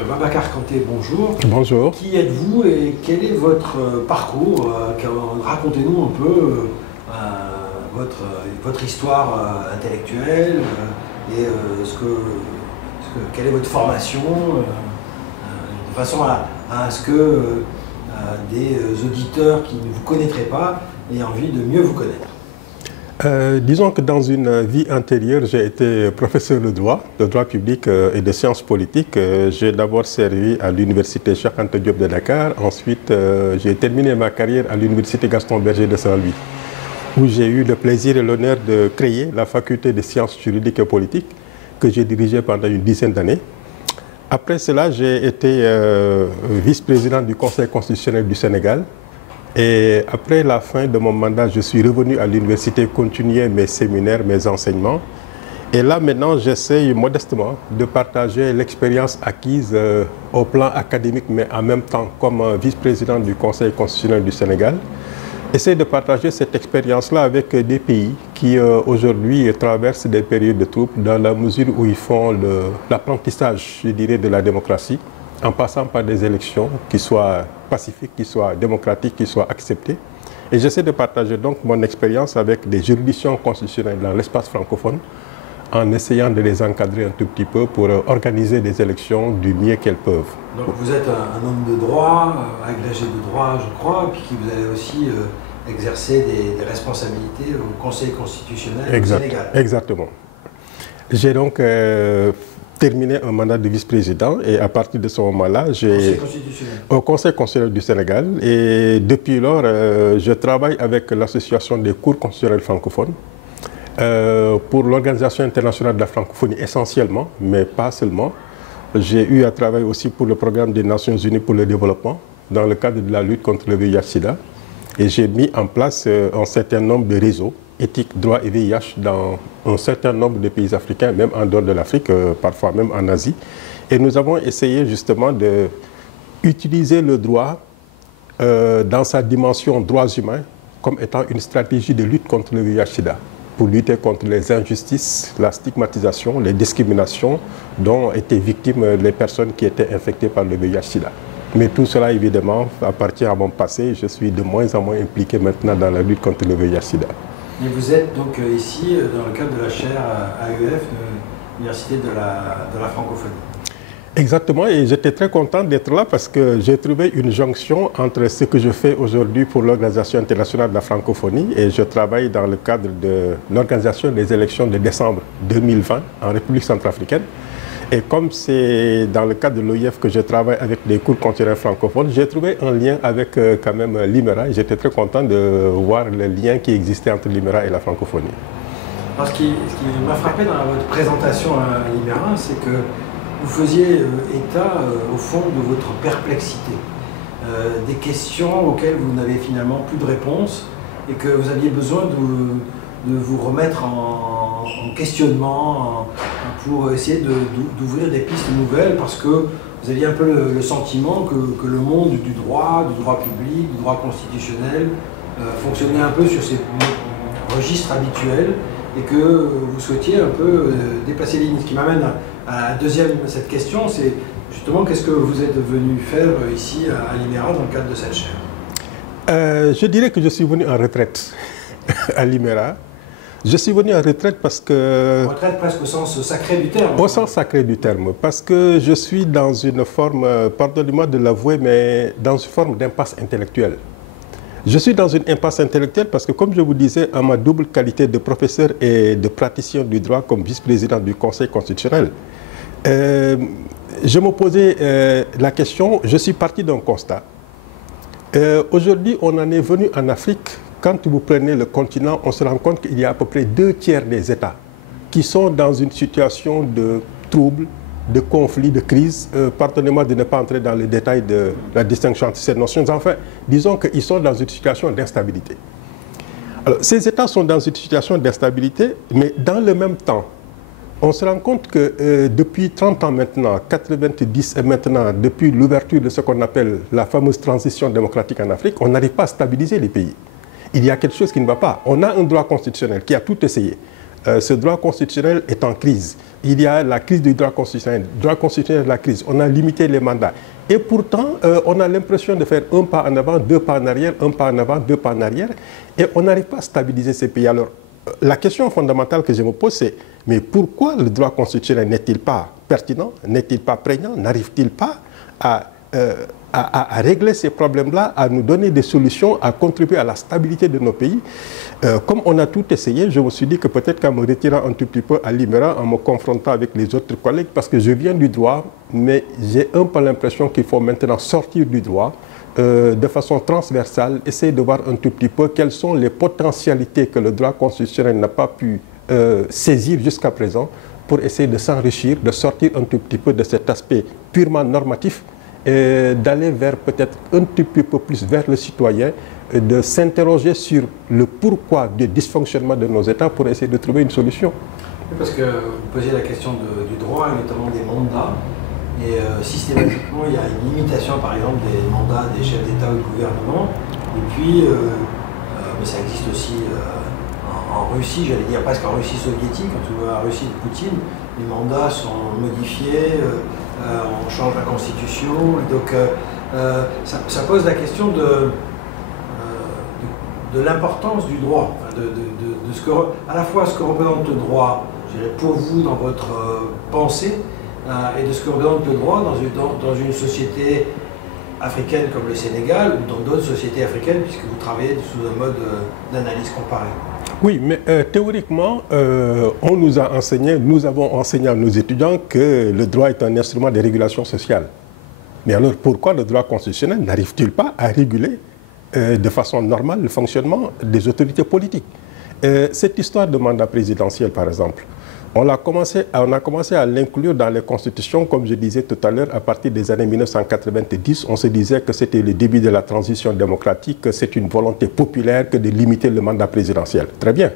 Babacar Kanté, bonjour. Bonjour. Qui êtes-vous et quel est votre parcours? Racontez-nous un peu votre histoire intellectuelle et quelle est votre formation, de façon à ce que des auditeurs qui ne vous connaîtraient pas aient envie de mieux vous connaître. Disons que dans une vie antérieure, j'ai été professeur de droit public et de sciences politiques. J'ai d'abord servi à l'université Cheikh Anta Diop de Dakar. Ensuite, j'ai terminé ma carrière à l'université Gaston Berger de Saint-Louis, où j'ai eu le plaisir et l'honneur de créer la faculté de sciences juridiques et politiques que j'ai dirigée pendant une dizaine d'années. Après cela, j'ai été vice-président du Conseil constitutionnel du Sénégal. Et après la fin de mon mandat, je suis revenu à l'université continuer mes séminaires, mes enseignements. Et là, maintenant, j'essaye modestement de partager l'expérience acquise au plan académique, mais en même temps comme vice-président du Conseil constitutionnel du Sénégal. Essayer de partager cette expérience-là avec des pays qui aujourd'hui traversent des périodes de troubles dans la mesure où ils font l'apprentissage, je dirais, de la démocratie, en passant par des élections qui soient pacifiques, qui soient démocratiques, qui soient acceptées. Et j'essaie de partager donc mon expérience avec des juridictions constitutionnelles dans l'espace francophone, en essayant de les encadrer un tout petit peu pour organiser des élections du mieux qu'elles peuvent. Donc vous êtes un homme de droit, agrégé de droit je crois, puis qui vous avez aussi exercé des responsabilités au Conseil constitutionnel du Sénégal. Exactement. J'ai donc terminé un mandat de vice-président et à partir de ce moment-là, j'ai au Conseil constitutionnel du Sénégal et depuis lors, je travaille avec l'association des cours constitutionnels francophones pour l'Organisation internationale de la francophonie essentiellement, mais pas seulement. J'ai eu à travailler aussi pour le programme des Nations Unies pour le développement dans le cadre de la lutte contre le VIH-Sida et j'ai mis en place un certain nombre de réseaux éthique, droit et VIH dans un certain nombre de pays africains, même en dehors de l'Afrique, parfois même en Asie. Et nous avons essayé justement d'utiliser le droit dans sa dimension droits humains comme étant une stratégie de lutte contre le VIH-Sida, pour lutter contre les injustices, la stigmatisation, les discriminations dont étaient victimes les personnes qui étaient infectées par le VIH-Sida. Mais tout cela, évidemment, appartient à mon passé. Je suis de moins en moins impliqué maintenant dans la lutte contre le VIH-Sida. Et vous êtes donc ici dans le cadre de la chaire AEF de l'Université de la francophonie. Exactement, et j'étais très content d'être là parce que j'ai trouvé une jonction entre ce que je fais aujourd'hui pour l'Organisation internationale de la francophonie et je travaille dans le cadre de l'organisation des élections de décembre 2020 en République centrafricaine. Et comme c'est dans le cadre de l'OIF que je travaille avec des cours constitutionnels francophones, j'ai trouvé un lien avec quand même l'IMERA et j'étais très content de voir le lien qui existait entre l'IMERA et la francophonie. Alors, ce qui m'a frappé dans votre présentation à l'IMERA, c'est que vous faisiez état au fond de votre perplexité, des questions auxquelles vous n'avez finalement plus de réponse et que vous aviez besoin de vous remettre en questionnement pour essayer d'ouvrir des pistes nouvelles parce que vous aviez un peu le sentiment que le monde du droit public, du droit constitutionnel fonctionnait un peu sur ces registres habituels et que vous souhaitiez un peu dépasser les lignes. Ce qui m'amène à cette question, c'est justement qu'est-ce que vous êtes venu faire ici à l'IMERA dans le cadre de cette chaire? Je dirais que je suis venu en retraite à l'IMERA. Je suis venu en retraite parce que... Retraite presque au sens sacré du terme. Au sens sacré du terme, parce que je suis dans une forme, pardonnez-moi de l'avouer, mais dans une forme d'impasse intellectuelle. Je suis dans une impasse intellectuelle parce que, comme je vous disais, à ma double qualité de professeur et de praticien du droit comme vice-président du Conseil constitutionnel, je me posais la question, je suis parti d'un constat. Aujourd'hui, on en est venu en Afrique. Quand vous prenez le continent, on se rend compte qu'il y a à peu près 2/3 des États qui sont dans une situation de trouble, de conflit, de crise. Pardonnez-moi de ne pas entrer dans les détails de la distinction entre ces notions. Enfin, disons qu'ils sont dans une situation d'instabilité. Alors, ces États sont dans une situation d'instabilité, mais dans le même temps, on se rend compte que depuis 30 ans maintenant, 90 et maintenant, depuis l'ouverture de ce qu'on appelle la fameuse transition démocratique en Afrique, on n'arrive pas à stabiliser les pays. Il y a quelque chose qui ne va pas. On a un droit constitutionnel qui a tout essayé. ce droit constitutionnel est en crise. Il y a la crise du droit constitutionnel. Le droit constitutionnel est la crise. On a limité les mandats. Et pourtant, on a l'impression de faire un pas en avant, deux pas en arrière, un pas en avant, deux pas en arrière. Et on n'arrive pas à stabiliser ces pays. Alors, la question fondamentale que je me pose, c'est mais pourquoi le droit constitutionnel n'est-il pas pertinent, n'est-il pas prégnant, n'arrive-t-il pas à régler ces problèmes-là, à nous donner des solutions, à contribuer à la stabilité de nos pays. Comme on a tout essayé, je me suis dit que peut-être qu'en me retirant un tout petit peu à l'IMERA, en me confrontant avec les autres collègues, parce que je viens du droit, mais j'ai un peu l'impression qu'il faut maintenant sortir du droit de façon transversale, essayer de voir un tout petit peu quelles sont les potentialités que le droit constitutionnel n'a pas pu saisir jusqu'à présent pour essayer de s'enrichir, de sortir un tout petit peu de cet aspect purement normatif et d'aller vers peut-être un tout petit peu plus vers le citoyen, de s'interroger sur le pourquoi du dysfonctionnement de nos États pour essayer de trouver une solution. Parce que vous posiez la question du droit et notamment des mandats. Et systématiquement, il y a une limitation, par exemple, des mandats des chefs d'État ou de gouvernement. Et puis, mais ça existe aussi en Russie, j'allais dire presque en Russie soviétique, en tout cas en Russie de Poutine. Les mandats sont modifiés, on change la constitution. Et donc, ça pose la question de l'importance du droit, de ce que, à la fois ce que représente le droit, je dirais, pour vous dans votre pensée, et de ce que représente le droit dans une société africaine comme le Sénégal ou dans d'autres sociétés africaines, puisque vous travaillez sous un mode d'analyse comparée. Oui, mais théoriquement, on nous a enseigné, nous avons enseigné à nos étudiants que le droit est un instrument de régulation sociale. Mais alors pourquoi le droit constitutionnel n'arrive-t-il pas à réguler de façon normale le fonctionnement des autorités politiques? Cette histoire de mandat présidentiel, par exemple, on a commencé à l'inclure dans les constitutions, comme je disais tout à l'heure, à partir des années 1990. On se disait que c'était le début de la transition démocratique, que c'est une volonté populaire que de limiter le mandat présidentiel. Très bien.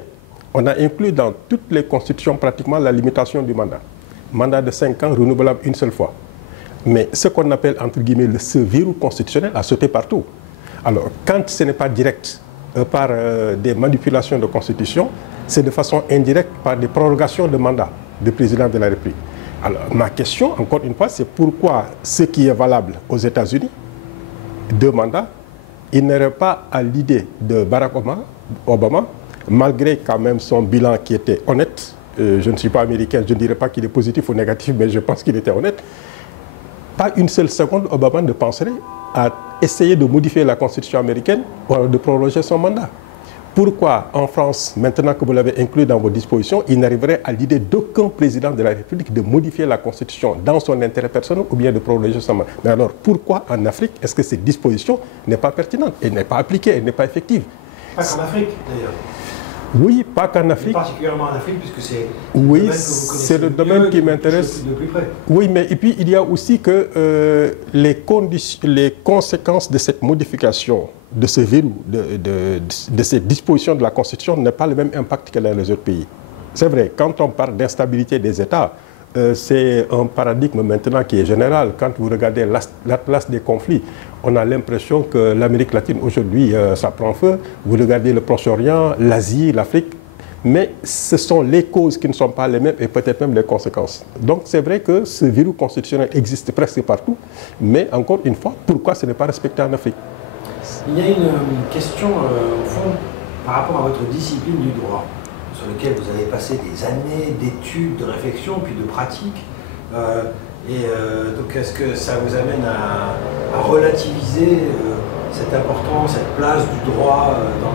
On a inclus dans toutes les constitutions pratiquement la limitation du mandat. Mandat de 5 ans renouvelable une seule fois. Mais ce qu'on appelle, entre guillemets, ce verrou constitutionnel a sauté partout. Alors, quand ce n'est pas direct par des manipulations de constitution, c'est de façon indirecte par des prorogations de mandat du président de la République. Alors, ma question, encore une fois, c'est pourquoi ce qui est valable aux États-Unis, 2 mandats, il n'aurait pas à l'idée de Barack Obama, malgré quand même son bilan qui était honnête. Je ne suis pas américain, je ne dirais pas qu'il est positif ou négatif, mais je pense qu'il était honnête. Pas une seule seconde, Obama ne penserait à essayer de modifier la Constitution américaine ou de prolonger son mandat. Pourquoi en France, maintenant que vous l'avez inclus dans vos dispositions, il n'arriverait à l'idée d'aucun président de la République de modifier la Constitution dans son intérêt personnel ou bien de prolonger son mandat? Mais alors pourquoi en Afrique est-ce que cette disposition n'est pas pertinente, elle n'est pas appliquée, elle n'est pas effective? Pas qu'en Afrique d'ailleurs. Oui, pas qu'en Afrique. Particulièrement en Afrique, puisque c'est le domaine qui m'intéresse de plus près. Oui, mais et puis il y a aussi que les conséquences de cette modification, de ce verrou, de cette disposition de la Constitution n'ont pas le même impact que dans les autres pays. C'est vrai, quand on parle d'instabilité des États, c'est un paradigme maintenant qui est général. Quand vous regardez l'atlas des conflits, on a l'impression que l'Amérique latine aujourd'hui, ça prend feu. Vous regardez le Proche-Orient, l'Asie, l'Afrique, mais ce sont les causes qui ne sont pas les mêmes et peut-être même les conséquences. Donc c'est vrai que ce verrou constitutionnel existe presque partout, mais encore une fois, pourquoi ce n'est pas respecté en Afrique? Il y a une question, au fond, par rapport à votre discipline du droit, sur lequel vous avez passé des années d'études, de réflexion, puis de pratique. Donc est-ce que ça vous amène à relativiser cette importance, cette place du droit dans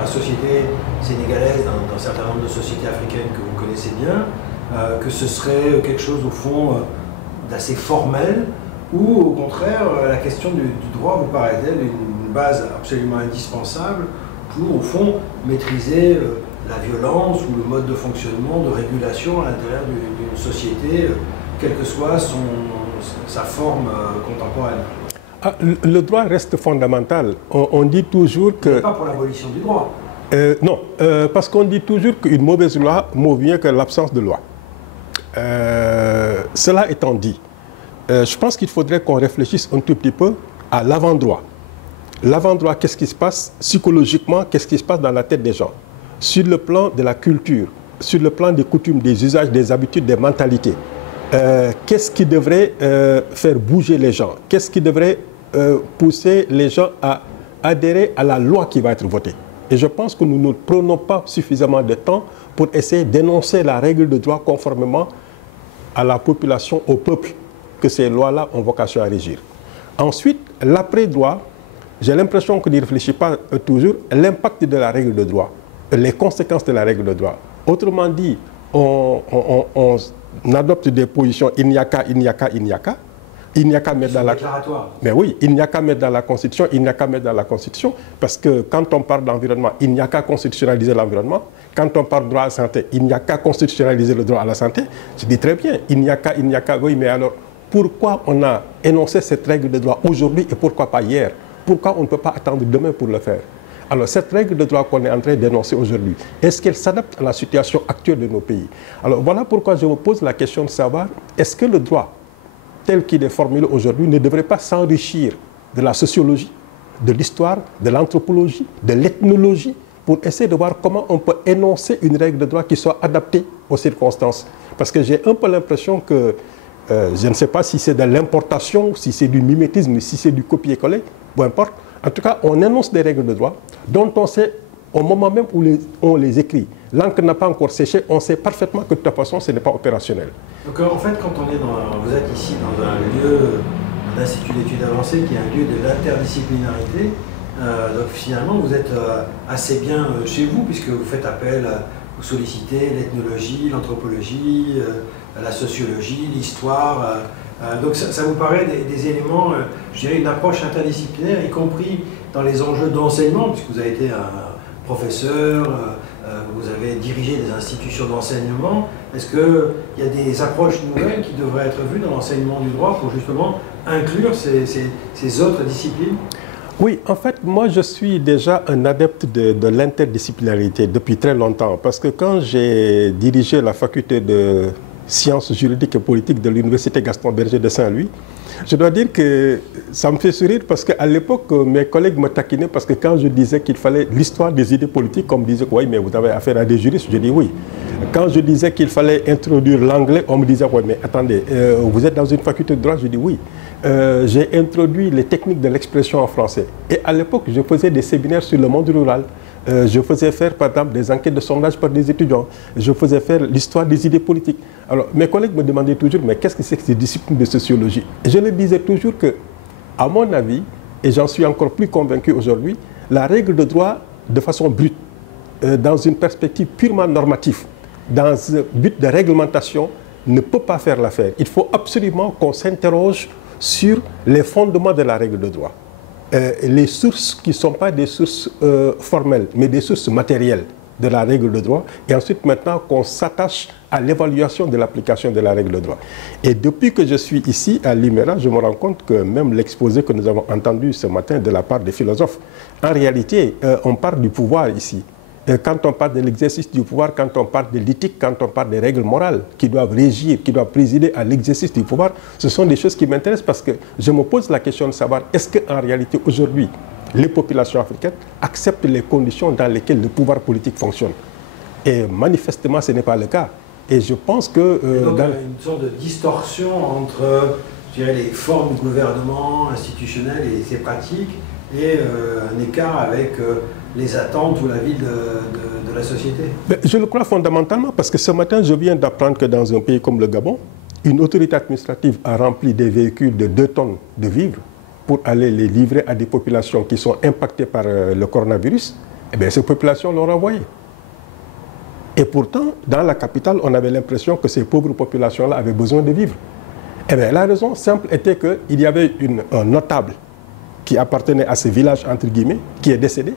la société sénégalaise, dans un certain nombre de sociétés africaines que vous connaissez bien, que ce serait quelque chose au fond d'assez formel, ou au contraire la question du droit vous paraît-elle une base absolument indispensable pour au fond maîtriser la violence ou le mode de fonctionnement, de régulation à l'intérieur d'une société, quelle que soit sa forme contemporaine? Le droit reste fondamental. On dit toujours que... Pas pour l'abolition du droit. Non, parce qu'on dit toujours qu'une mauvaise loi vaut mieux que l'absence de loi. Cela étant dit, je pense qu'il faudrait qu'on réfléchisse un tout petit peu à l'avant-droit. L'avant-droit, qu'est-ce qui se passe psychologiquement, qu'est-ce qui se passe dans la tête des gens? Sur le plan de la culture, sur le plan des coutumes, des usages, des habitudes, des mentalités. Qu'est-ce qui devrait faire bouger les gens? Qu'est-ce qui devrait pousser les gens à adhérer à la loi qui va être votée? Et je pense que nous ne prenons pas suffisamment de temps pour essayer d'énoncer la règle de droit conformément à la population, au peuple, que ces lois-là ont vocation à régir. Ensuite, l'après-droit, j'ai l'impression qu'on n'y réfléchit pas toujours, l'impact de la règle de droit, les conséquences de la règle de droit. Autrement dit, on adopte des positions, il n'y a qu'à, il n'y a qu'à, il n'y a qu'à. Il n'y a qu'à mettre dans la... Mais oui, il n'y a qu'à mettre dans la Constitution, il n'y a qu'à mettre dans la Constitution, parce que quand on parle d'environnement, il n'y a qu'à constitutionnaliser l'environnement. Quand on parle de droit à la santé, il n'y a qu'à constitutionnaliser le droit à la santé. Je dis très bien, il n'y a qu'à, oui, mais alors, pourquoi on a énoncé cette règle de droit aujourd'hui et pourquoi pas hier? Pourquoi on ne peut pas attendre demain pour le faire? Alors, cette règle de droit qu'on est en train d'énoncer aujourd'hui, est-ce qu'elle s'adapte à la situation actuelle de nos pays? Alors, voilà pourquoi je me pose la question de savoir, est-ce que le droit tel qu'il est formulé aujourd'hui ne devrait pas s'enrichir de la sociologie, de l'histoire, de l'anthropologie, de l'ethnologie, pour essayer de voir comment on peut énoncer une règle de droit qui soit adaptée aux circonstances. Parce que j'ai un peu l'impression que, je ne sais pas si c'est de l'importation, si c'est du mimétisme, si c'est du copier-coller, peu importe. En tout cas, on énonce des règles de droit dont on sait, au moment même où on les écrit, l'encre n'a pas encore séché, on sait parfaitement que de toute façon, ce n'est pas opérationnel. Donc en fait, quand on est vous êtes ici dans un lieu d'Institut d'études avancées qui est un lieu de l'interdisciplinarité, donc finalement vous êtes assez bien chez vous puisque vous faites appel, vous sollicitez l'ethnologie, l'anthropologie, la sociologie, l'histoire. Donc ça vous paraît des éléments, je dirais une approche interdisciplinaire, y compris dans les enjeux d'enseignement, puisque vous avez été un professeur, vous avez dirigé des institutions d'enseignement. Est-ce qu'il y a des approches nouvelles qui devraient être vues dans l'enseignement du droit pour justement inclure ces autres disciplines? Oui, en fait, moi je suis déjà un adepte de l'interdisciplinarité depuis très longtemps, parce que quand j'ai dirigé la faculté de sciences juridiques et politiques de l'université Gaston Berger de Saint-Louis, je dois dire que ça me fait sourire parce qu'à l'époque, mes collègues me taquinaient parce que quand je disais qu'il fallait l'histoire des idées politiques, on me disait oui, mais vous avez affaire à des juristes, je dis oui. Quand je disais qu'il fallait introduire l'anglais, on me disait oui, mais attendez, vous êtes dans une faculté de droit, je dis oui. J'ai introduit les techniques de l'expression en français. Et à l'époque, je faisais des séminaires sur le monde rural. Je faisais faire, par exemple, des enquêtes de sondage par des étudiants. Je faisais faire l'histoire des idées politiques. Alors, mes collègues me demandaient toujours, mais qu'est-ce que c'est que ces disciplines de sociologie? Et je leur disais toujours que, à mon avis, et j'en suis encore plus convaincu aujourd'hui, la règle de droit, de façon brute, dans une perspective purement normative, dans un but de réglementation, ne peut pas faire l'affaire. Il faut absolument qu'on s'interroge sur les fondements de la règle de droit. Les sources qui ne sont pas des sources formelles, mais des sources matérielles de la règle de droit, et ensuite maintenant qu'on s'attache à l'évaluation de l'application de la règle de droit. Et depuis que je suis ici à l'IMERA, je me rends compte que même l'exposé que nous avons entendu ce matin de la part des philosophes, en réalité, on parle du pouvoir ici. Quand on parle de l'exercice du pouvoir, quand on parle de l'éthique, quand on parle des règles morales qui doivent régir, qui doivent présider à l'exercice du pouvoir, ce sont des choses qui m'intéressent parce que je me pose la question de savoir est-ce qu'en réalité aujourd'hui, les populations africaines acceptent les conditions dans lesquelles le pouvoir politique fonctionne. Et manifestement, ce n'est pas le cas. Et je pense que... donc, il y a une sorte de distorsion entre, je dirais, les formes de gouvernement institutionnel et ses pratiques, et un écart avec les attentes ou la vie de la société. Je le crois fondamentalement parce que ce matin, je viens d'apprendre que dans un pays comme le Gabon, une autorité administrative a rempli des véhicules de 2 tonnes de vivres pour aller les livrer à des populations qui sont impactées par le coronavirus. Eh bien, ces populations l'ont renvoyé. Et pourtant, dans la capitale, on avait l'impression que ces pauvres populations-là avaient besoin de vivre. Eh bien, la raison simple était qu'il y avait un notable qui appartenait à ce village, entre guillemets, qui est décédé.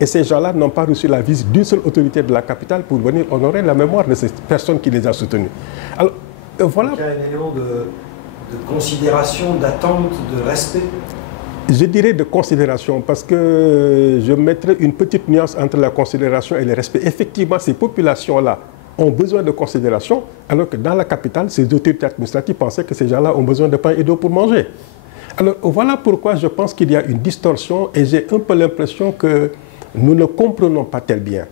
Et ces gens-là n'ont pas reçu la visite d'une seule autorité de la capitale pour venir honorer la mémoire de cette personne qui les a soutenus. Alors, voilà. Donc, il y a un élément de considération, d'attente, de respect. Je dirais de considération, parce que je mettrais une petite nuance entre la considération et le respect. Effectivement, ces populations-là ont besoin de considération, alors que dans la capitale, ces autorités administratives pensaient que ces gens-là ont besoin de pain et d'eau pour manger. Alors voilà pourquoi je pense qu'il y a une distorsion et j'ai un peu l'impression que nous ne comprenons pas tel bien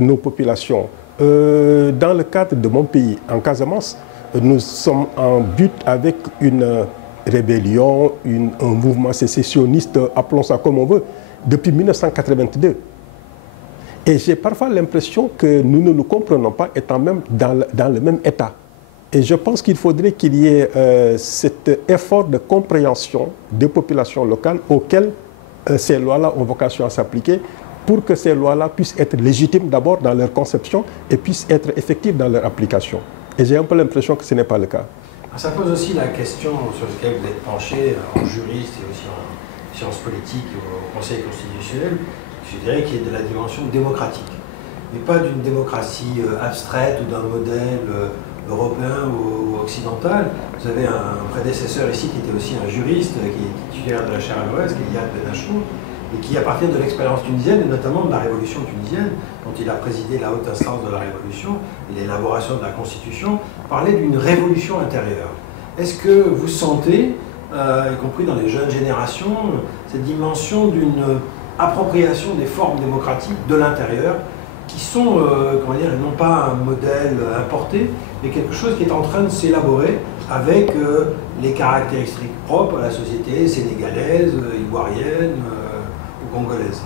nos populations dans le cadre de mon pays, en Casamance, nous sommes en but avec une rébellion, un mouvement sécessionniste, appelons ça comme on veut, depuis 1982. Et j'ai parfois l'impression que nous ne nous comprenons pas étant même dans le même état. Et je pense qu'il faudrait qu'il y ait cet effort de compréhension des populations locales auxquelles ces lois-là ont vocation à s'appliquer pour que ces lois-là puissent être légitimes d'abord dans leur conception et puissent être effectives dans leur application. Et j'ai un peu l'impression que ce n'est pas le cas. Ça pose aussi la question sur laquelle vous êtes penché en juriste et aussi en sciences politiques au Conseil constitutionnel, je dirais qu'il y a de la dimension démocratique, mais pas d'une démocratie abstraite ou d'un modèle européen ou occidental. Vous avez un prédécesseur ici qui était aussi un juriste, qui est titulaire de la chaire à l'Ouest, qui est Yad Benachour, et qui appartient de l'expérience tunisienne, et notamment de la révolution tunisienne, dont il a présidé la haute instance de la révolution, l'élaboration de la constitution, parlait d'une révolution intérieure. Est-ce que vous sentez, y compris dans les jeunes générations, cette dimension d'une appropriation des formes démocratiques de l'intérieur, qui sont, comment dire, non pas un modèle importé, mais quelque chose qui est en train de s'élaborer avec les caractéristiques propres à la société sénégalaise, ivoirienne, congolaise.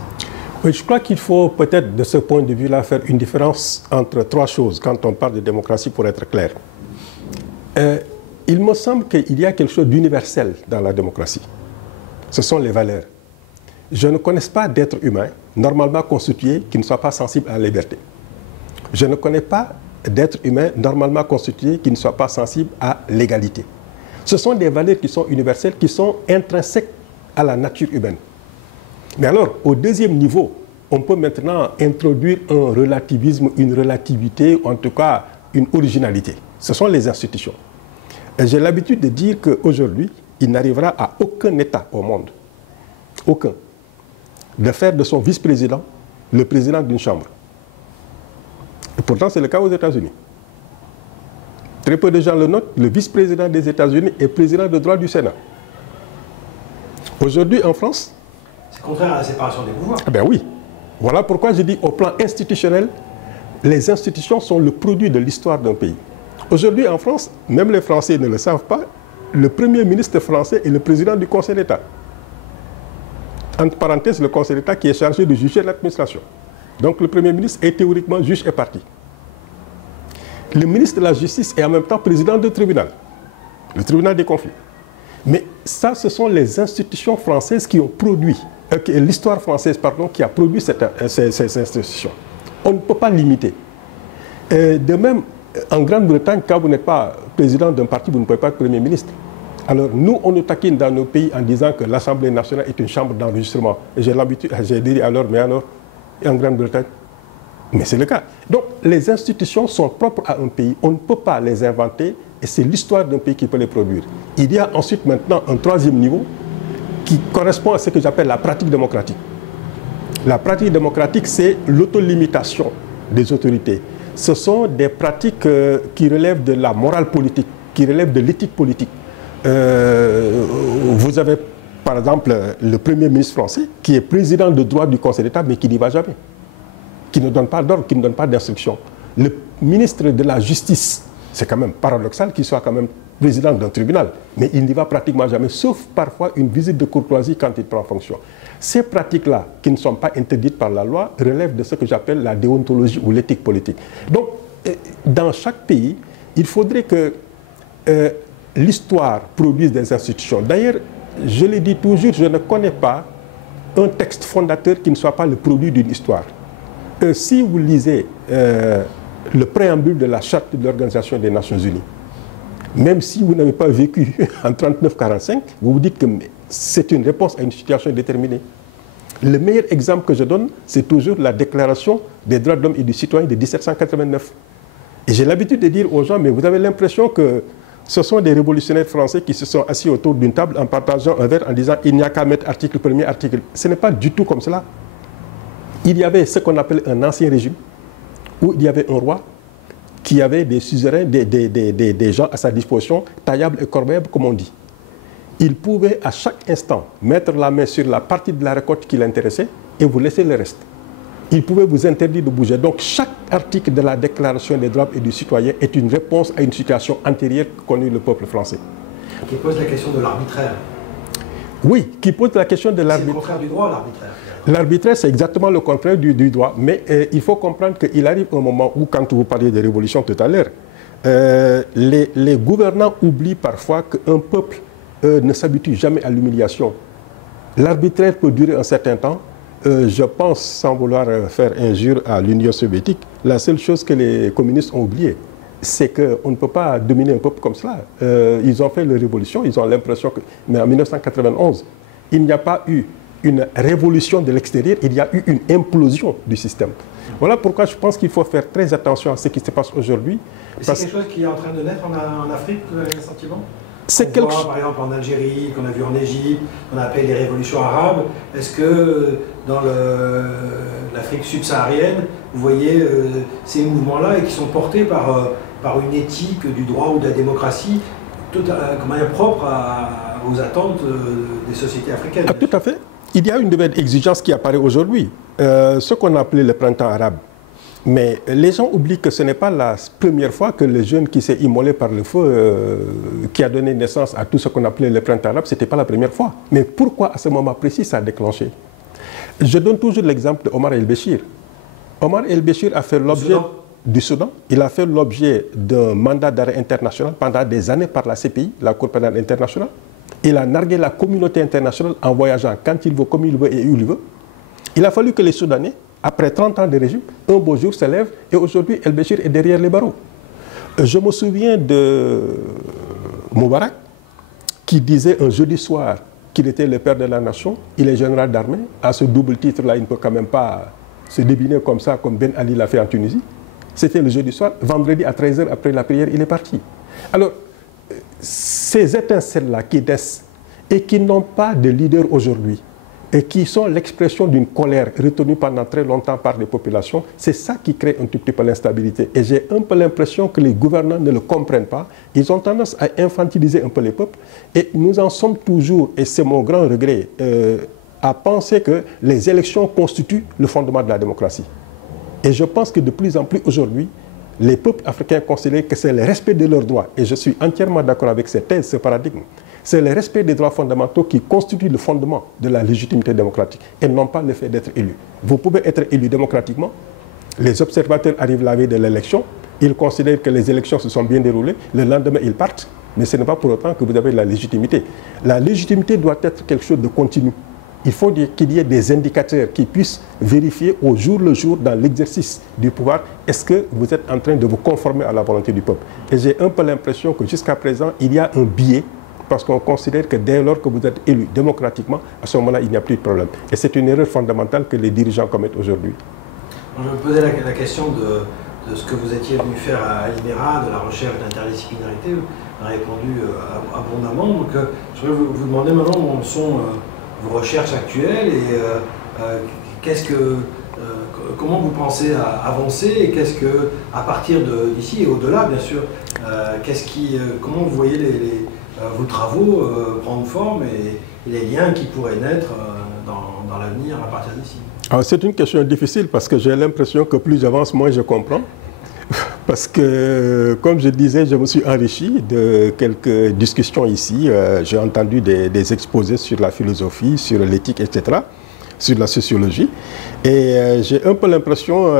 Oui, je crois qu'il faut peut-être, de ce point de vue-là, faire une différence entre trois choses quand on parle de démocratie, pour être clair. Il me semble qu'il y a quelque chose d'universel dans la démocratie. Ce sont les valeurs. Je ne connais pas d'être humain normalement constitué qui ne soit pas sensible à la liberté. Je ne connais pas d'être humain normalement constitué qui ne soit pas sensible à l'égalité. Ce sont des valeurs qui sont universelles, qui sont intrinsèques à la nature humaine. Mais alors, au deuxième niveau, on peut maintenant introduire un relativisme, une relativité, en tout cas une originalité. Ce sont les institutions. J'ai l'habitude de dire qu'aujourd'hui, il n'arrivera à aucun État au monde, aucun, de faire de son vice-président le président d'une chambre. Et pourtant, c'est le cas aux États-Unis. Très peu de gens le notent, le vice-président des États-Unis est président de droit du Sénat. Aujourd'hui, en France, c'est contraire à la séparation des pouvoirs. Eh bien oui. Voilà pourquoi je dis au plan institutionnel, les institutions sont le produit de l'histoire d'un pays. Aujourd'hui en France, même les Français ne le savent pas, le Premier ministre français est le président du Conseil d'État. Entre parenthèses, le Conseil d'État qui est chargé de juger l'administration. Donc le Premier ministre est théoriquement juge et partie. Le ministre de la Justice est en même temps président du tribunal, le tribunal des conflits. Mais ça, ce sont les institutions françaises qui ont produit, l'histoire française, pardon, qui a produit ces institutions. On ne peut pas limiter. De même, en Grande-Bretagne, quand vous n'êtes pas président d'un parti, vous ne pouvez pas être Premier ministre. Alors nous, on nous taquine dans nos pays en disant que l'Assemblée nationale est une chambre d'enregistrement. Et j'ai l'habitude, j'ai dit alors, mais alors, et en Grande-Bretagne? Mais c'est le cas. Donc les institutions sont propres à un pays. On ne peut pas les inventer et c'est l'histoire d'un pays qui peut les produire. Il y a ensuite maintenant un troisième niveau qui correspond à ce que j'appelle la pratique démocratique. La pratique démocratique, c'est l'autolimitation des autorités. Ce sont des pratiques qui relèvent de la morale politique, qui relèvent de l'éthique politique. Vous avez par exemple le Premier ministre français qui est président de droit du Conseil d'État mais qui n'y va jamais, qui ne donne pas d'ordre, qui ne donne pas d'instruction. Le ministre de la Justice, c'est quand même paradoxal qu'il soit quand même président d'un tribunal, mais il n'y va pratiquement jamais, sauf parfois une visite de courtoisie quand il prend fonction. Ces pratiques-là, qui ne sont pas interdites par la loi, relèvent de ce que j'appelle la déontologie ou l'éthique politique. Donc, dans chaque pays, il faudrait que l'histoire produise des institutions. D'ailleurs, je le dis toujours, je ne connais pas un texte fondateur qui ne soit pas le produit d'une histoire. Si vous lisez le préambule de la charte de l'Organisation des Nations Unies, même si vous n'avez pas vécu en 39-45, vous vous dites que c'est une réponse à une situation déterminée. Le meilleur exemple que je donne, c'est toujours la Déclaration des droits de l'homme et du citoyen de 1789. Et j'ai l'habitude de dire aux gens, mais vous avez l'impression que ce sont des révolutionnaires français qui se sont assis autour d'une table en partageant un verre en disant il n'y a qu'à mettre article premier, article... Ce n'est pas du tout comme cela. Il y avait ce qu'on appelle un ancien régime, où il y avait un roi qui avait des suzerains, des gens à sa disposition, taillables et corvéables, comme on dit. Il pouvait à chaque instant mettre la main sur la partie de la récolte qui l'intéressait et vous laisser le reste. Il pouvait vous interdire de bouger. Donc chaque article de la Déclaration des droits et du citoyen est une réponse à une situation antérieure que connaît le peuple français. Qui pose la question de l'arbitraire. Oui, qui pose la question de l'arbitraire. C'est le contraire du droit, l'arbitraire. L'arbitraire, c'est exactement le contraire du droit. Mais il faut comprendre qu'il arrive un moment où, quand vous parliez de révolution tout à l'heure, les gouvernants oublient parfois qu'un peuple ne s'habitue jamais à l'humiliation. L'arbitraire peut durer un certain temps. Je pense, sans vouloir faire injure à l'Union soviétique, la seule chose que les communistes ont oubliée, c'est qu'on ne peut pas dominer un peuple comme cela. Ils ont fait leur révolution, ils ont l'impression que... Mais en 1991, il n'y a pas eu une révolution de l'extérieur, il y a eu une implosion du système. Voilà pourquoi je pense qu'il faut faire très attention à ce qui se passe aujourd'hui. C'est quelque chose qui est en train de naître en Afrique, vous avez le sentiment? C'est quelque chose... Par exemple en Algérie, qu'on a vu en Égypte, qu'on a appelé les révolutions arabes. Est-ce que dans l'Afrique subsaharienne, vous voyez ces mouvements-là et qui sont portés par une éthique du droit ou de la démocratie propre aux attentes des sociétés africaines? Tout à fait. Il y a une nouvelle exigence qui apparaît aujourd'hui, ce qu'on a appelé le printemps arabe. Mais les gens oublient que ce n'est pas la première fois que le jeune qui s'est immolé par le feu, qui a donné naissance à tout ce qu'on appelait le printemps arabe, ce n'était pas la première fois. Mais pourquoi à ce moment précis ça a déclenché? Je donne toujours l'exemple d'Omar el-Béchir. Omar el-Béchir a fait l'objet du Soudan. Il a fait l'objet d'un mandat d'arrêt international pendant des années par la CPI, la Cour pénale internationale. Il a nargué la communauté internationale en voyageant quand il veut, comme il veut et où il veut. Il a fallu que les Soudanais, après 30 ans de régime, un beau jour se lèvent et aujourd'hui el-Béchir est derrière les barreaux. Je me souviens de Moubarak qui disait un jeudi soir qu'il était le père de la nation, il est général d'armée. À ce double titre-là, il ne peut quand même pas se débiner comme ça, comme Ben Ali l'a fait en Tunisie. C'était le jeudi soir. Vendredi à 13h, après la prière, il est parti. Alors, ces étincelles-là qui naissent et qui n'ont pas de leader aujourd'hui et qui sont l'expression d'une colère retenue pendant très longtemps par les populations, c'est ça qui crée un tout petit peu l'instabilité. Et j'ai un peu l'impression que les gouvernants ne le comprennent pas. Ils ont tendance à infantiliser un peu les peuples. Et nous en sommes toujours, et c'est mon grand regret, à penser que les élections constituent le fondement de la démocratie. Et je pense que de plus en plus aujourd'hui, les peuples africains considèrent que c'est le respect de leurs droits. Et je suis entièrement d'accord avec cette thèse, ce paradigme. C'est le respect des droits fondamentaux qui constitue le fondement de la légitimité démocratique et non pas le fait d'être élu. Vous pouvez être élu démocratiquement, les observateurs arrivent la veille de l'élection, ils considèrent que les élections se sont bien déroulées, le lendemain ils partent, mais ce n'est pas pour autant que vous avez la légitimité. La légitimité doit être quelque chose de continu. Il faut qu'il y ait des indicateurs qui puissent vérifier au jour le jour dans l'exercice du pouvoir, est-ce que vous êtes en train de vous conformer à la volonté du peuple. Et j'ai un peu l'impression que jusqu'à présent, il y a un biais parce qu'on considère que dès lors que vous êtes élu démocratiquement, à ce moment-là, il n'y a plus de problème. Et c'est une erreur fondamentale que les dirigeants commettent aujourd'hui. Je me posais la question de ce que vous étiez venu faire à l'IMERA, de la recherche d'interdisciplinarité. Vous avez répondu abondamment. Donc, je voudrais vous demander maintenant où en sont vos recherches actuelles et comment vous pensez avancer et qu'est-ce que, à partir d'ici et au-delà, bien sûr, comment vous voyez vos travaux prendre forme et les liens qui pourraient naître dans l'avenir à partir d'ici? C'est une question difficile parce que j'ai l'impression que plus j'avance, moins je comprends. Parce que, comme je disais, je me suis enrichi de quelques discussions ici. J'ai entendu des exposés sur la philosophie, sur l'éthique, etc., sur la sociologie. Et j'ai un peu l'impression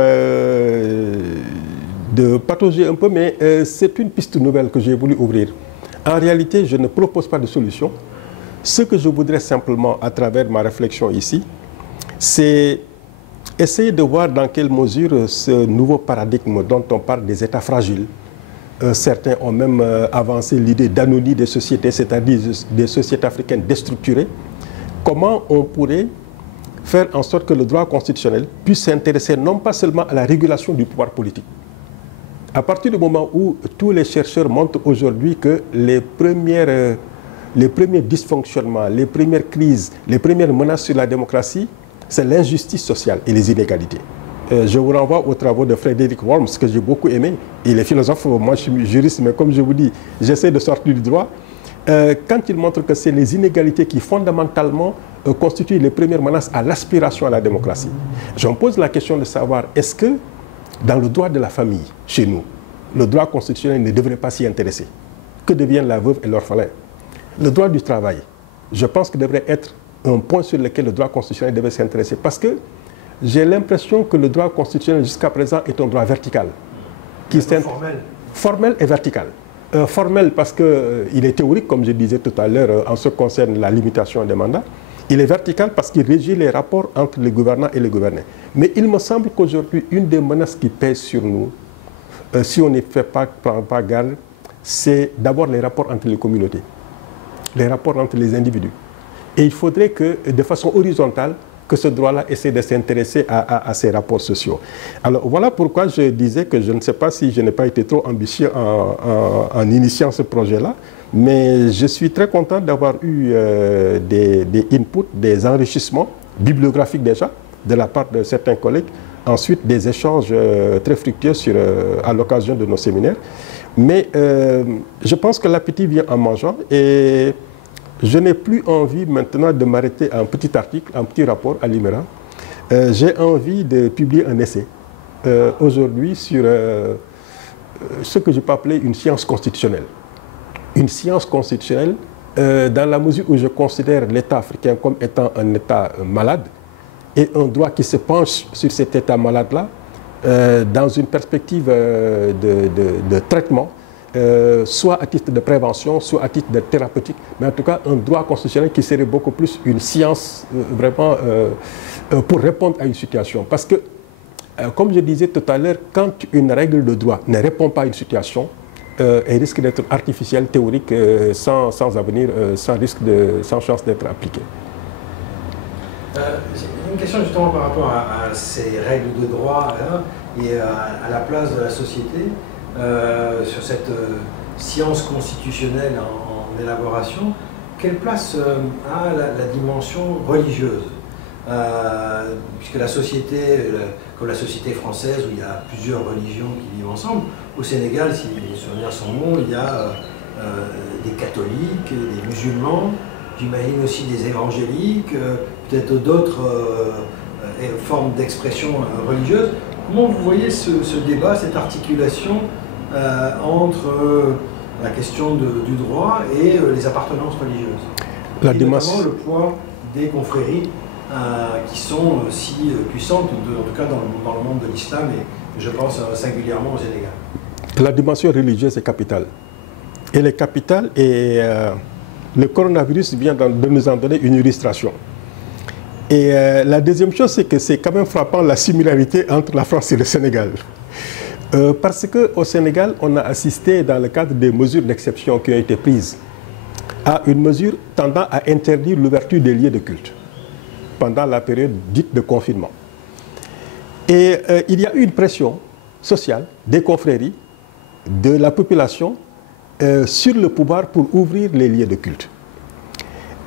de patauger un peu, mais c'est une piste nouvelle que j'ai voulu ouvrir. En réalité, je ne propose pas de solution. Ce que je voudrais simplement, à travers ma réflexion ici, c'est essayer de voir dans quelle mesure ce nouveau paradigme dont on parle des États fragiles, certains ont même avancé l'idée d'anonie des sociétés, c'est-à-dire des sociétés africaines déstructurées, comment on pourrait faire en sorte que le droit constitutionnel puisse s'intéresser non pas seulement à la régulation du pouvoir politique. À partir du moment où tous les chercheurs montrent aujourd'hui que les premiers dysfonctionnements, les premières crises, les premières menaces sur la démocratie, c'est l'injustice sociale et les inégalités. Je vous renvoie aux travaux de Frédéric Worms, que j'ai beaucoup aimé. Il est philosophe, moi je suis juriste, mais comme je vous dis, j'essaie de sortir du droit. quand il montre que c'est les inégalités qui fondamentalement constituent les premières menaces à l'aspiration à la démocratie. Je me pose la question de savoir, est-ce que dans le droit de la famille, chez nous, le droit constitutionnel ne devrait pas s'y intéresser? Que deviennent la veuve et l'orphelin? Le droit du travail, je pense qu'il devrait être un point sur lequel le droit constitutionnel devrait s'intéresser, parce que j'ai l'impression que le droit constitutionnel jusqu'à présent est un droit vertical. Formel et vertical. Formel parce qu'il est théorique, comme je disais tout à l'heure, en ce qui concerne la limitation des mandats. Il est vertical parce qu'il régit les rapports entre les gouvernants et les gouvernés. Mais il me semble qu'aujourd'hui, une des menaces qui pèsent sur nous, si on ne prend pas garde, c'est d'abord les rapports entre les communautés, les rapports entre les individus. Et il faudrait que, de façon horizontale, que ce droit-là essaie de s'intéresser à ces rapports sociaux. Alors voilà pourquoi je disais que je ne sais pas si je n'ai pas été trop ambitieux en initiant ce projet-là, mais je suis très content d'avoir eu des inputs, des enrichissements bibliographiques déjà, de la part de certains collègues, ensuite des échanges très fructueux à l'occasion de nos séminaires. Mais je pense que l'appétit vient en mangeant et je n'ai plus envie maintenant de m'arrêter à un petit article, un petit rapport à l'IMERA. J'ai envie de publier un essai aujourd'hui sur ce que je peux appeler une science constitutionnelle. Une science constitutionnelle dans la mesure où je considère l'État africain comme étant un État malade et un droit qui se penche sur cet État malade-là dans une perspective de traitement, soit à titre de prévention, soit à titre de thérapeutique, mais en tout cas un droit constitutionnel qui serait beaucoup plus une science vraiment pour répondre à une situation. Parce que, comme je disais tout à l'heure, quand une règle de droit ne répond pas à une situation, elle risque d'être artificielle, théorique, sans avenir, sans chance d'être appliquée. J'ai une question justement par rapport à ces règles de droit et à la place de la société. Sur cette science constitutionnelle en élaboration, quelle place a la dimension religieuse puisque la société, comme la société française, où il y a plusieurs religions qui vivent ensemble, au Sénégal, si mes souvenirs sont bons, il y a des catholiques, des musulmans, j'imagine aussi des évangéliques, peut-être d'autres formes d'expression religieuse. Comment vous voyez ce débat, cette articulation entre la question du droit et les appartenances religieuses, et notamment le poids des confréries qui sont si puissantes, en tout cas dans le monde de l'islam, et je pense singulièrement au Sénégal. La dimension religieuse est capitale. Elle est capitale et le coronavirus vient de nous en donner une illustration. Et la deuxième chose, c'est que c'est quand même frappant la similarité entre la France et le Sénégal. Parce qu'au Sénégal, on a assisté dans le cadre des mesures d'exception qui ont été prises à une mesure tendant à interdire l'ouverture des lieux de culte pendant la période dite de confinement. Et il y a eu une pression sociale des confréries, de la population sur le pouvoir pour ouvrir les lieux de culte.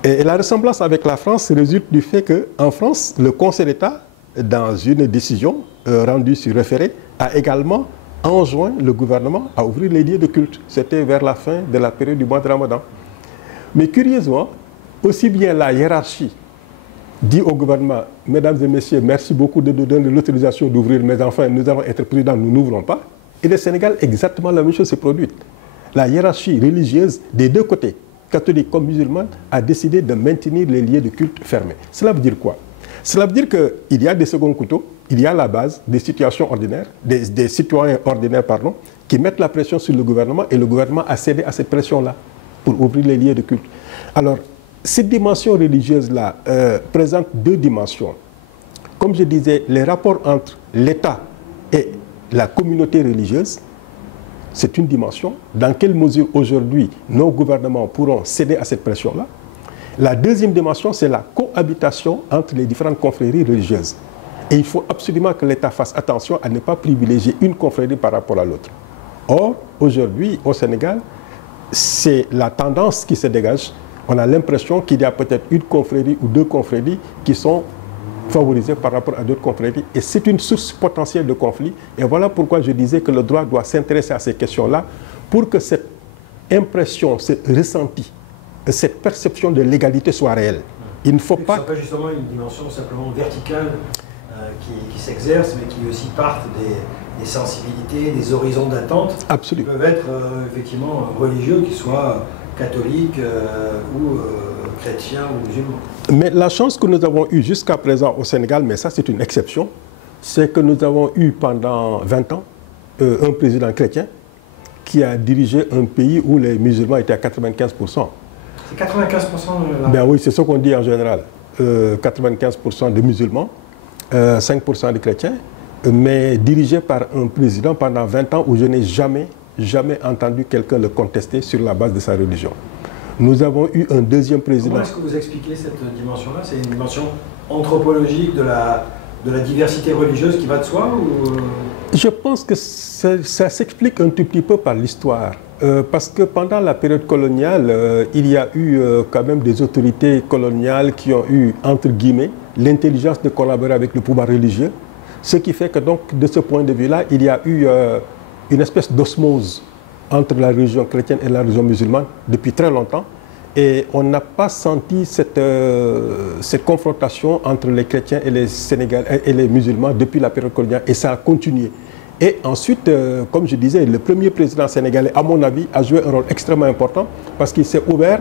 Et la ressemblance avec la France résulte du fait qu'en France, le Conseil d'État, dans une décision rendue sur référé, a également enjoint le gouvernement à ouvrir les lieux de culte. C'était vers la fin de la période du mois de Ramadan. Mais curieusement, aussi bien la hiérarchie dit au gouvernement, mesdames et messieurs, merci beaucoup de nous donner l'autorisation d'ouvrir, mais enfin, nous allons être prudents, nous n'ouvrons pas. Et le Sénégal, exactement la même chose s'est produite. La hiérarchie religieuse des deux côtés, catholique comme musulmane, a décidé de maintenir les lieux de culte fermés. Cela veut dire quoi? Cela veut dire qu'il y a des seconds couteaux, il y a la base des situations ordinaires, des citoyens ordinaires, pardon, qui mettent la pression sur le gouvernement et le gouvernement a cédé à cette pression-là pour ouvrir les lieux de culte. Alors, cette dimension religieuse-là présente deux dimensions. Comme je disais, les rapports entre l'État et la communauté religieuse, c'est une dimension. Dans quelle mesure aujourd'hui nos gouvernements pourront céder à cette pression-là? La deuxième dimension, c'est la cohabitation entre les différentes confréries religieuses. Et il faut absolument que l'État fasse attention à ne pas privilégier une confrérie par rapport à l'autre. Or, aujourd'hui, au Sénégal, c'est la tendance qui se dégage. On a l'impression qu'il y a peut-être une confrérie ou deux confréries qui sont favorisées par rapport à d'autres confréries. Et c'est une source potentielle de conflit. Et voilà pourquoi je disais que le droit doit s'intéresser à ces questions-là pour que cette impression, ce ressenti cette perception de l'égalité soit réelle. Il ne faut pas... Ce n'est pas justement une dimension simplement verticale qui s'exerce, mais qui aussi partent des sensibilités, des horizons d'attente qui peuvent être effectivement religieux, qu'ils soient catholiques ou chrétiens ou musulmans. Mais la chance que nous avons eue jusqu'à présent au Sénégal, mais ça c'est une exception, c'est que nous avons eu pendant 20 ans un président chrétien qui a dirigé un pays où les musulmans étaient à 95%. C'est 95% Ben oui, c'est ce qu'on dit en général. 95% de musulmans, 5% de chrétiens, mais dirigé par un président pendant 20 ans où je n'ai jamais entendu quelqu'un le contester sur la base de sa religion. Nous avons eu un deuxième président. Comment est-ce que vous expliquez cette dimension-là? C'est une dimension anthropologique de la diversité religieuse qui va de soi ou... Je pense que ça s'explique un tout petit peu par l'histoire. Parce que pendant la période coloniale, il y a eu quand même des autorités coloniales qui ont eu, entre guillemets, l'intelligence de collaborer avec le pouvoir religieux. Ce qui fait que donc, de ce point de vue-là, il y a eu une espèce d'osmose entre la religion chrétienne et la religion musulmane depuis très longtemps. Et on n'a pas senti cette confrontation entre les chrétiens et les Sénégalais et les musulmans depuis la période coloniale. Et ça a continué. Et ensuite, comme je disais, le premier président sénégalais, à mon avis, a joué un rôle extrêmement important parce qu'il s'est ouvert.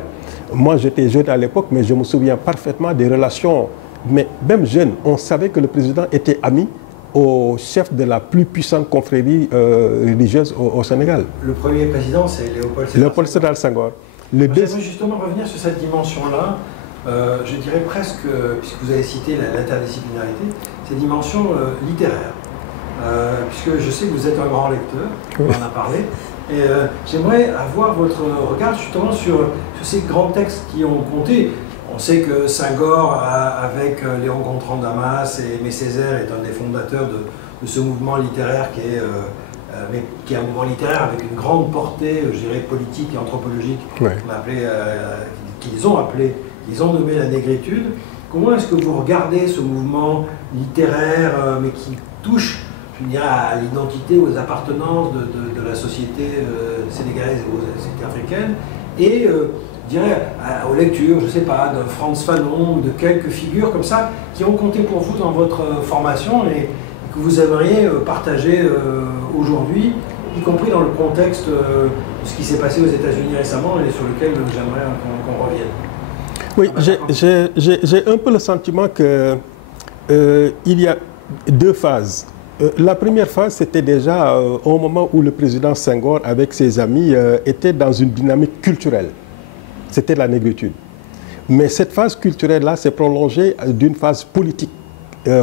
Moi, j'étais jeune à l'époque, mais je me souviens parfaitement des relations. Mais même jeune, on savait que le président était ami au chef de la plus puissante confrérie religieuse au Sénégal. Le premier président, c'est Léopold Sédar Senghor. J'aimerais justement revenir sur cette dimension-là, je dirais presque, puisque vous avez cité l'interdisciplinarité, cette dimension littéraire. Puisque je sais que vous êtes un grand lecteur, on en a parlé, et j'aimerais avoir votre regard justement sur ces grands textes qui ont compté. On sait que Senghor, avec Léon Gontran Damas et Aimé Césaire, est un des fondateurs de ce mouvement littéraire qui est un mouvement littéraire avec une grande portée, je dirais, politique et anthropologique, qu'ils ont nommé la négritude. Comment est-ce que vous regardez ce mouvement littéraire, mais qui touche, je dirais, à l'identité, aux appartenances de la société sénégalaise et aux sociétés africaines, et je dirais, aux lectures, je ne sais pas, de Frantz Fanon ou de quelques figures comme ça, qui ont compté pour vous dans votre formation et que vous aimeriez partager aujourd'hui, y compris dans le contexte de ce qui s'est passé aux États-Unis récemment et sur lequel j'aimerais qu'on revienne. Oui, j'ai un peu le sentiment qu'il y a deux phases. La première phase, c'était déjà au moment où le président Senghor, avec ses amis, était dans une dynamique culturelle. C'était la négritude. Mais cette phase culturelle-là s'est prolongée d'une phase politique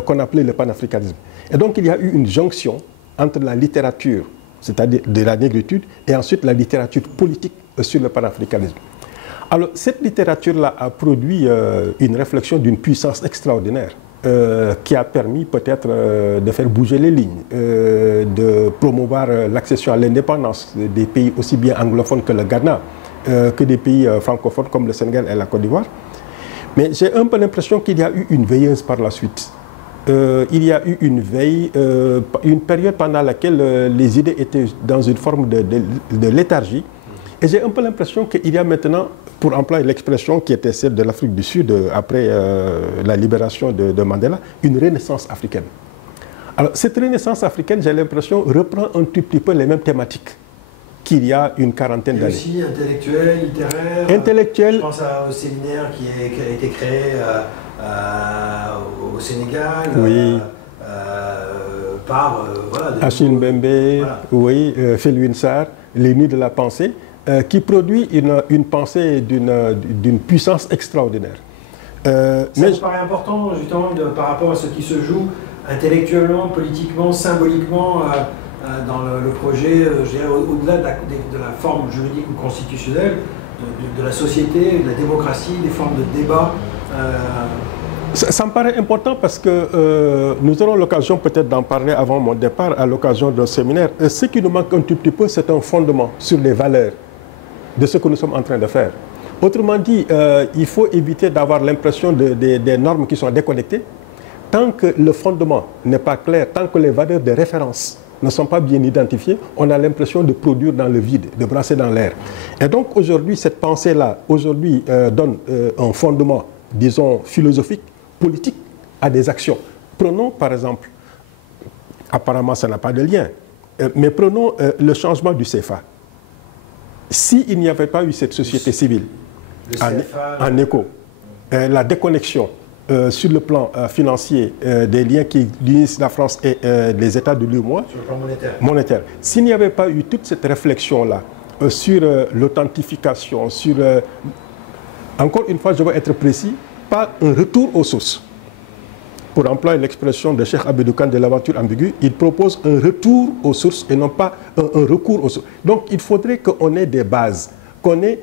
qu'on appelait le panafricanisme. Et donc, il y a eu une jonction entre la littérature, c'est-à-dire de la négritude, et ensuite la littérature politique sur le panafricanisme. Alors, cette littérature-là a produit une réflexion d'une puissance extraordinaire qui a permis peut-être de faire bouger les lignes, de promouvoir l'accession à l'indépendance des pays aussi bien anglophones que le Ghana, que des pays francophones comme le Sénégal et la Côte d'Ivoire. Mais j'ai un peu l'impression qu'il y a eu une veilleuse par la suite. Il y a eu une veille, une période pendant laquelle les idées étaient dans une forme de léthargie. Et j'ai un peu l'impression qu'il y a maintenant, pour employer l'expression qui était celle de l'Afrique du Sud après la libération de Mandela, une renaissance africaine. Alors cette renaissance africaine, j'ai l'impression, reprend un tout petit peu les mêmes thématiques qu'il y a une quarantaine d'années. Aussi intellectuel, littéraire. Intellectuel. Je pense au séminaire qui a été créé au Sénégal. Oui. Par Achille Mbembe, voilà. Oui, Felwine Sarr, les Nuits de la pensée, qui produit une pensée d'une puissance extraordinaire. Ça me paraît important justement par rapport à ce qui se joue intellectuellement, politiquement, symboliquement dans le projet, au-delà de la forme juridique ou constitutionnelle, de la société, de la démocratie, des formes de débat. Ça me paraît important parce que nous aurons l'occasion peut-être d'en parler avant mon départ à l'occasion d'un séminaire. Ce qui nous manque un tout petit peu, c'est un fondement sur les valeurs de ce que nous sommes en train de faire. Autrement dit, il faut éviter d'avoir l'impression des normes qui sont déconnectées. Tant que le fondement n'est pas clair, tant que les valeurs de référence ne sont pas bien identifiés, on a l'impression de produire dans le vide, de brasser dans l'air. Et donc aujourd'hui, cette pensée-là, aujourd'hui, donne un fondement, disons, philosophique, politique, à des actions. Prenons par exemple, apparemment ça n'a pas de lien, mais prenons le changement du CFA. S'il n'y avait pas eu cette société civile en écho, la déconnexion sur le plan financier des liens qui unissent la France et les États de l'UEMOA, sur le plan monétaire. S'il n'y avait pas eu toute cette réflexion-là sur l'authentification, sur, encore une fois, je veux être précis, pas un retour aux sources. Pour employer l'expression de Cheikh Abedou Kane de l'aventure ambiguë, il propose un retour aux sources et non pas un recours aux sources. Donc il faudrait qu'on ait des bases, qu'on ait,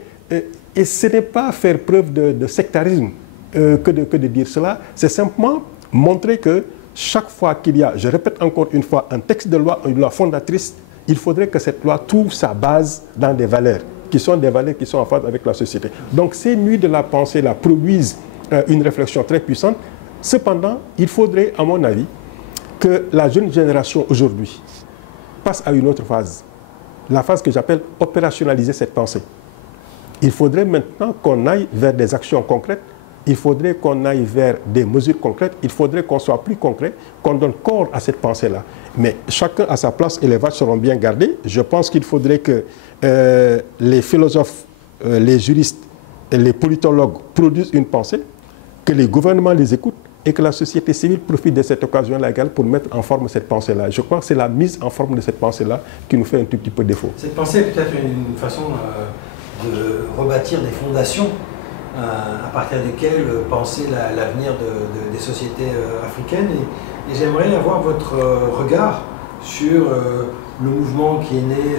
et ce n'est pas faire preuve de sectarisme que de dire cela, c'est simplement montrer que chaque fois qu'il y a, je répète encore une fois, un texte de loi, une loi fondatrice, il faudrait que cette loi trouve sa base dans des valeurs qui sont en phase avec la société. Donc ces nuits de la pensée-là produisent une réflexion très puissante. Cependant, il faudrait, à mon avis, que la jeune génération aujourd'hui passe à une autre phase. La phase que j'appelle opérationnaliser cette pensée. Il faudrait maintenant qu'on aille vers des actions concrètes, il faudrait qu'on aille vers des mesures concrètes, il faudrait qu'on soit plus concret, qu'on donne corps à cette pensée-là. Mais chacun à sa place et les vaches seront bien gardées. Je pense qu'il faudrait que les philosophes, les juristes et les politologues produisent une pensée, que les gouvernements les écoutent, et que la société civile profite de cette occasion-là pour mettre en forme cette pensée-là. Je crois que c'est la mise en forme de cette pensée-là qui nous fait un tout petit peu défaut. Cette pensée est peut-être une façon de rebâtir des fondations à partir desquelles penser l'avenir des sociétés africaines. Et j'aimerais avoir votre regard sur le mouvement qui est né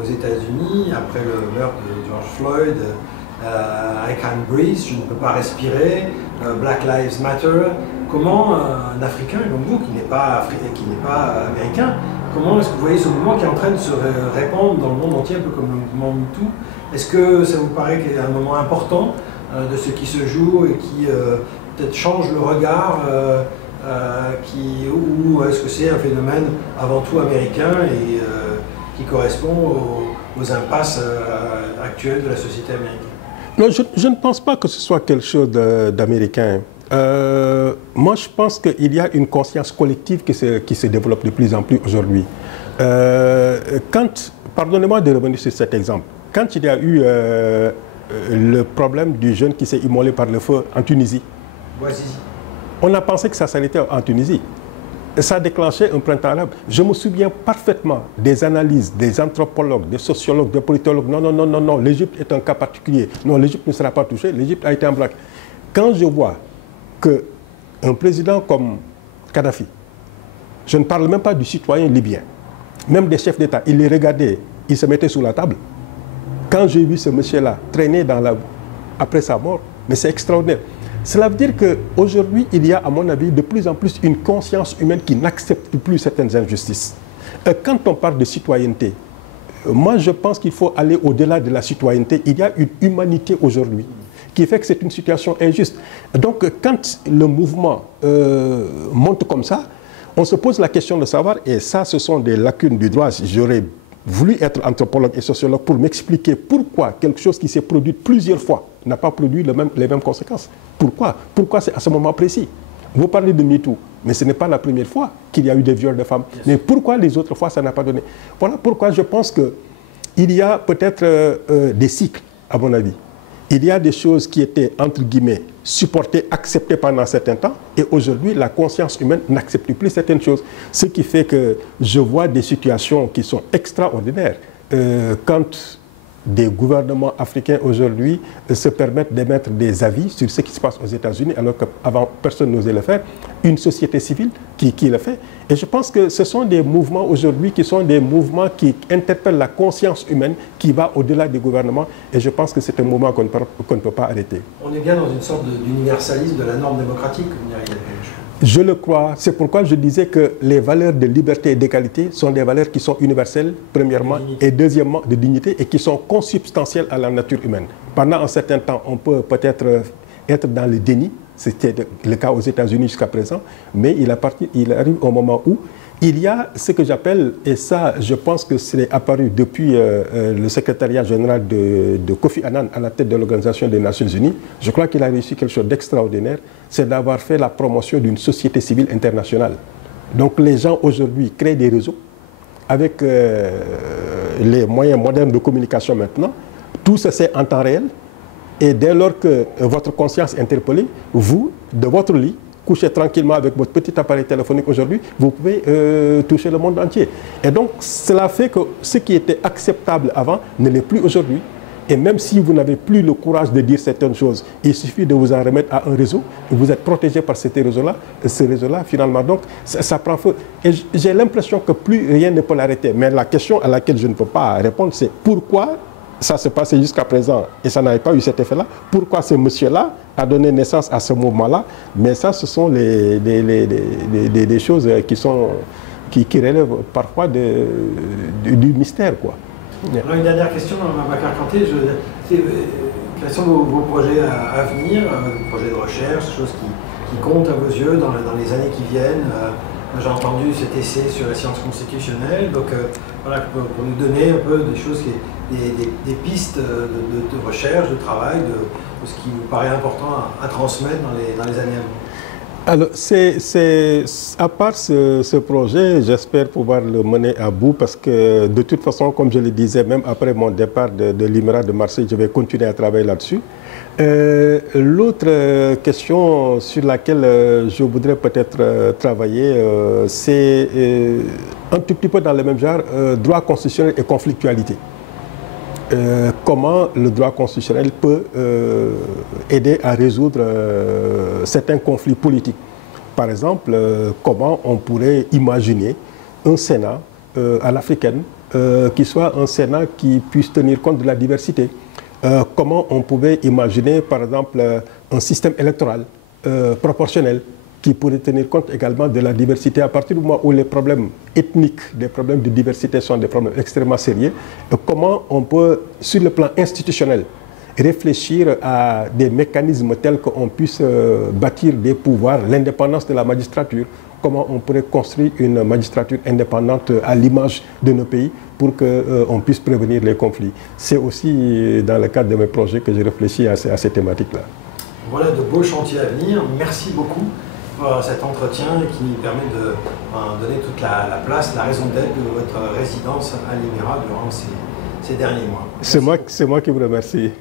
aux États-Unis après le meurtre de George Floyd, I Can't Breathe, je ne peux pas respirer, Black Lives Matter. Comment un Africain comme vous, qui n'est pas américain, comment est-ce que vous voyez ce mouvement qui est en train de se répandre dans le monde entier, un peu comme le mouvement MeToo? Est-ce que ça vous paraît qu'il y a un moment important de ce qui se joue et qui peut-être change le regard ou est-ce que c'est un phénomène avant tout américain et qui correspond aux impasses actuelles de la société américaine? Non, je ne pense pas que ce soit quelque chose d'américain. Moi, je pense qu'il y a une conscience collective qui se développe de plus en plus aujourd'hui. Pardonnez-moi de revenir sur cet exemple. Quand il y a eu le problème du jeune qui s'est immolé par le feu en Tunisie, on a pensé que ça s'arrêtait en Tunisie. Ça a déclenché un printemps arabe. Je me souviens parfaitement des analyses des anthropologues, des sociologues, des politologues. Non, l'Égypte est un cas particulier. Non, l'Égypte ne sera pas touchée. L'Égypte a été en braque. Quand je vois qu'un président comme Kadhafi, je ne parle même pas du citoyen libyen, même des chefs d'État, il les regardait, il se mettait sous la table. Quand j'ai vu ce monsieur-là traîner après sa mort, mais c'est extraordinaire. Cela veut dire qu'aujourd'hui, il y a, à mon avis, de plus en plus une conscience humaine qui n'accepte plus certaines injustices. Quand on parle de citoyenneté, moi je pense qu'il faut aller au-delà de la citoyenneté. Il y a une humanité aujourd'hui qui fait que c'est une situation injuste. Donc quand le mouvement monte comme ça, on se pose la question de savoir, et ça ce sont des lacunes du droit, j'aurais voulu être anthropologue et sociologue pour m'expliquer pourquoi quelque chose qui s'est produit plusieurs fois n'a pas produit les mêmes conséquences. Pourquoi? Pourquoi c'est à ce moment précis? Vous parlez de MeToo, mais ce n'est pas la première fois qu'il y a eu des viols de femmes. Mais pourquoi les autres fois ça n'a pas donné? Voilà pourquoi je pense qu'il y a peut-être des cycles, à mon avis. Il y a des choses qui étaient, entre guillemets, supportées, acceptées pendant un certain temps, et aujourd'hui, la conscience humaine n'accepte plus certaines choses. Ce qui fait que je vois des situations qui sont extraordinaires. Quand des gouvernements africains aujourd'hui se permettent d'émettre des avis sur ce qui se passe aux États-Unis, alors qu'avant personne n'osait le faire, une société civile qui le fait. Et je pense que ce sont des mouvements aujourd'hui qui sont des mouvements qui interpellent la conscience humaine, qui va au-delà des gouvernements. Et je pense que c'est un mouvement qu'on ne peut pas arrêter. On est bien dans une sorte d'universalisme de la norme démocratique, comme dirait Yann Pelch. Je le crois. C'est pourquoi je disais que les valeurs de liberté et d'égalité sont des valeurs qui sont universelles, premièrement, et deuxièmement, de dignité, et qui sont consubstantielles à la nature humaine. Pendant un certain temps, on peut peut-être être dans le déni, c'était le cas aux États-Unis jusqu'à présent, mais il arrive un moment où Il y a ce que j'appelle, et ça je pense que c'est apparu depuis le secrétariat général de Kofi Annan à la tête de l'Organisation des Nations Unies, je crois qu'il a réussi quelque chose d'extraordinaire, c'est d'avoir fait la promotion d'une société civile internationale. Donc les gens aujourd'hui créent des réseaux avec les moyens modernes de communication maintenant, tout se sait en temps réel, et dès lors que votre conscience est interpellée, vous, de votre lit, couchez tranquillement avec votre petit appareil téléphonique aujourd'hui, vous pouvez toucher le monde entier. Et donc, cela fait que ce qui était acceptable avant ne l'est plus aujourd'hui. Et même si vous n'avez plus le courage de dire certaines choses, il suffit de vous en remettre à un réseau, et vous êtes protégé par ce réseau-là, finalement. Donc, ça prend feu. Et j'ai l'impression que plus rien ne peut l'arrêter. Mais la question à laquelle je ne peux pas répondre, c'est pourquoi ça se passait jusqu'à présent et ça n'avait pas eu cet effet-là. Pourquoi ce monsieur-là a donné naissance à ce mouvement-là? Mais ça, ce sont des choses qui relèvent parfois du mystère, quoi. Alors une dernière question, Babacar Kanté, quels sont vos projets à venir, vos projets de recherche, choses qui comptent à vos yeux dans les années qui viennent? J'ai entendu cet essai sur la science constitutionnelle, donc voilà, pour nous donner un peu des choses, des pistes de recherche, de travail, de ce qui vous paraît important à transmettre dans les années à venir. Alors, à part ce projet, j'espère pouvoir le mener à bout parce que de toute façon, comme je le disais, même après mon départ de l'IMERA de Marseille, je vais continuer à travailler là-dessus. L'autre question sur laquelle je voudrais peut-être travailler, c'est un tout petit peu dans le même genre, droit constitutionnel et conflictualité. Comment le droit constitutionnel peut aider à résoudre certains conflits politiques. Par exemple, comment on pourrait imaginer un Sénat à l'africaine qui soit un Sénat qui puisse tenir compte de la diversité. Comment on pouvait imaginer, par exemple, un système électoral proportionnel qui pourrait tenir compte également de la diversité à partir du moment où les problèmes ethniques, des problèmes de diversité sont des problèmes extrêmement sérieux. Comment on peut, sur le plan institutionnel, réfléchir à des mécanismes tels qu'on puisse bâtir des pouvoirs, l'indépendance de la magistrature, comment on pourrait construire une magistrature indépendante à l'image de nos pays pour qu'on puisse prévenir les conflits. C'est aussi dans le cadre de mes projets que je réfléchis à ces thématiques-là. Voilà de beaux chantiers à venir. Merci beaucoup pour cet entretien qui permet de donner toute la place, la raison d'être de votre résidence à l'IMERA durant ces derniers mois. C'est moi qui vous remercie.